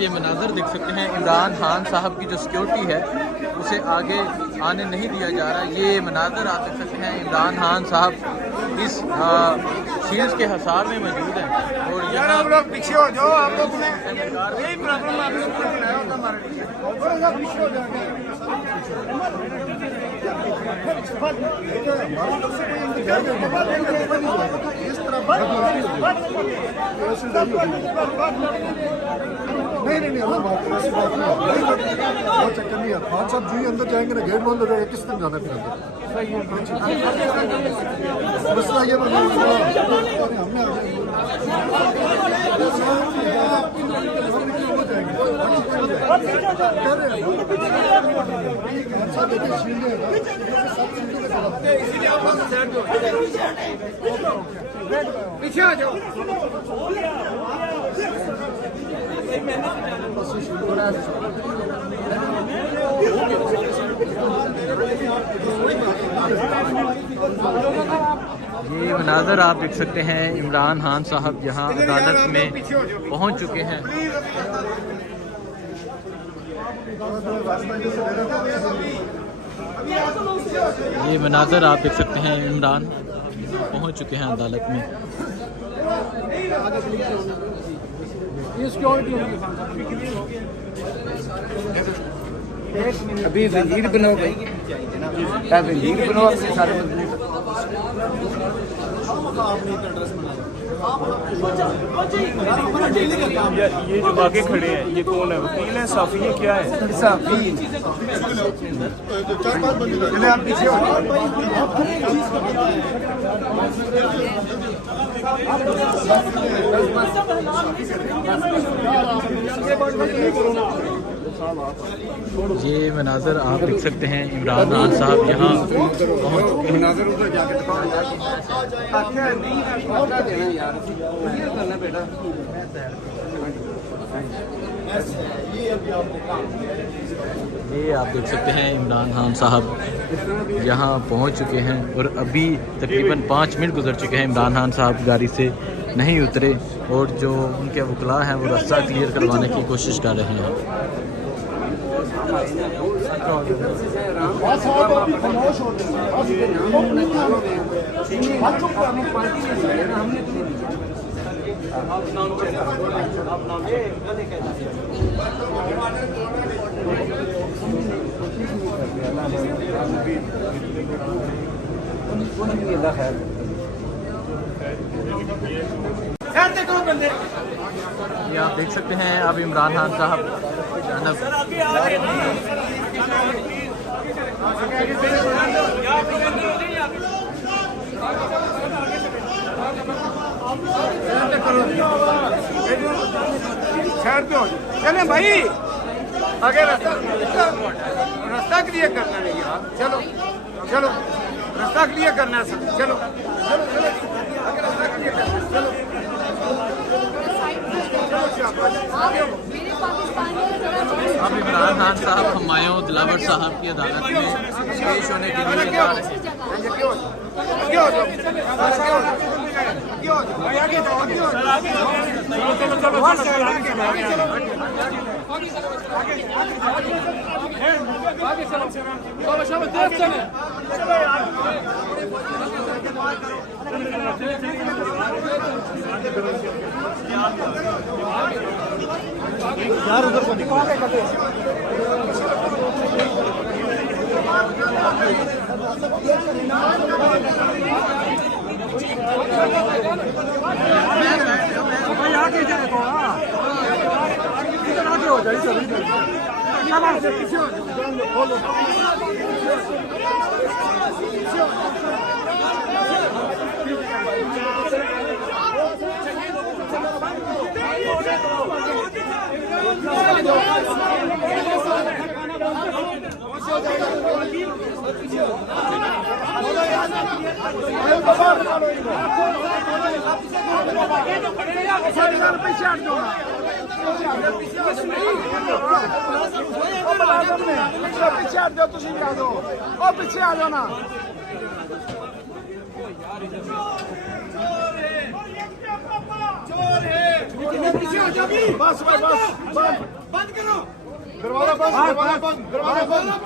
आप ये मनाजर देख सकते हैं, इमरान खान साहब की जो सिक्योरिटी है उसे आगे आने नहीं दिया जा रहा। ये मनाजर आप देख सकते हैं, इमरान खान साहब इस शील्ड के हिसार में मौजूद हैं और यहाँ आप लोग पीछे हो जाओ। आप लोग ने यही प्रॉब्लम आप लोग को है हमारे लिए, थोड़ा सा पीछे हो जाएंगे। नहीं ऐसी बात नहीं, बहुत चक्कर नहीं है। खान साहब जी अंदर जाएंगे ना, गेट बंद हो जाएगा, किस दिन जाना फिर अंदर? मसला ये बना हमने पीछे आ जाओ। ये मनाजर आप देख सकते हैं, इमरान खान साहब यहाँ अदालत में पहुँच चुके हैं। ये मनाजर आप देख सकते हैं, इमरान पहुँच चुके हैं अदालत में। अभी वजीर बनो भाई, वजीर बनो अपने सारे ये जो बाकी खड़े हैं ये कौन है? वकील है, साफी है, क्या है? साफी। आप पीछे हो ये मनाजर आप देख सकते हैं, इमरान खान साहब यहाँ पहुँच चुके हैं। ये आप देख सकते हैं, इमरान खान साहब यहाँ पहुँच चुके हैं और अभी तकरीबन 5 मिनट गुजर चुके हैं। इमरान खान साहब गाड़ी से नहीं उतरे और जो उनके वकला हैं वो रास्ता क्लियर करवाने की कोशिश कर रहे हैं। ये आप देख सकते हैं, अब इमरान खान साहब चले भाई आगे रास्ता क्लियर करना नहीं यार। चलो चलो रास्ता क्लियर करना है सब। चलो आगे रास्ता क्लियर करना है। चलो अब इमरान खान साहब हुमायूं दिलावर साहब की अदालत में पेश होने के लिए जा रहे हैं। यार उधर को आगे जाए तो आगे हो जाए पीछे आ जाओ ना। बस बंद करो, दरवाजा बंद, दरवाजा बंद, दरवाजा बंद।